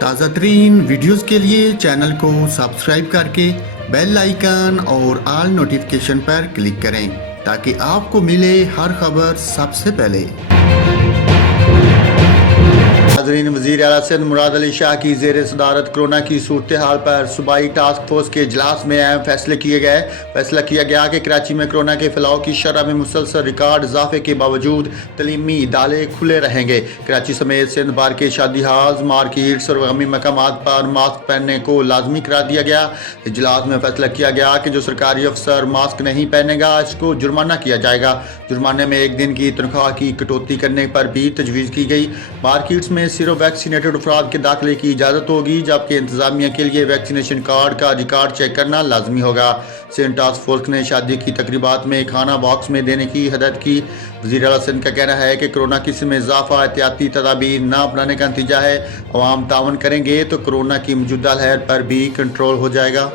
تازہ ترین ویڈیوز کے لیے چینل کو سبسکرائب کر کے بیل آئیکن اور آل نوٹیفیکیشن پر کلک کریں تاکہ آپ کو ملے ہر خبر سب سے پہلے۔ ناظرین، وزیر اعلیٰ سندھ مراد علی شاہ کی زیر صدارت کورونا کی صورتحال پر صوبائی ٹاسک فورس کے اجلاس میں اہم فیصلے کیے گئے۔ فیصلہ کیا گیا کہ کراچی میں کورونا کے پھیلاؤ کی شرح میں مسلسل ریکارڈ اضافے کے باوجود تعلیمی ادارے کھلے رہیں گے۔ کراچی سمیت سندھ بھر کے شادی ہاؤس، مارکیٹس اور عوامی مقامات پر ماسک پہننے کو لازمی قرار دیا گیا۔ اجلاس میں فیصلہ کیا گیا کہ جو سرکاری افسر ماسک نہیں پہنے گا اس کو جرمانہ کیا جائے گا۔ جرمانے میں 1 دن کی تنخواہ کی کٹوتی کرنے پر بھی تجویز کی گئی۔ مارکیٹس میں صرف ویکسینیٹڈ افراد کے داخلے کی اجازت ہوگی، جبکہ انتظامیہ کے لیے ویکسینیشن کارڈ کا ریکارڈ چیک کرنا لازمی ہوگا۔ سندھ ٹاسک فورس نے شادی کی تقریبات میں کھانا باکس میں دینے کی ہدایت کی۔ وزیر اعلیٰ سندھ کا کہنا ہے کہ کورونا کیسز میں اضافہ احتیاطی تدابیر نہ اپنانے کا نتیجہ ہے۔ عوام تعاون کریں گے تو کورونا کی موجودہ لہر پر بھی کنٹرول ہو جائے گا۔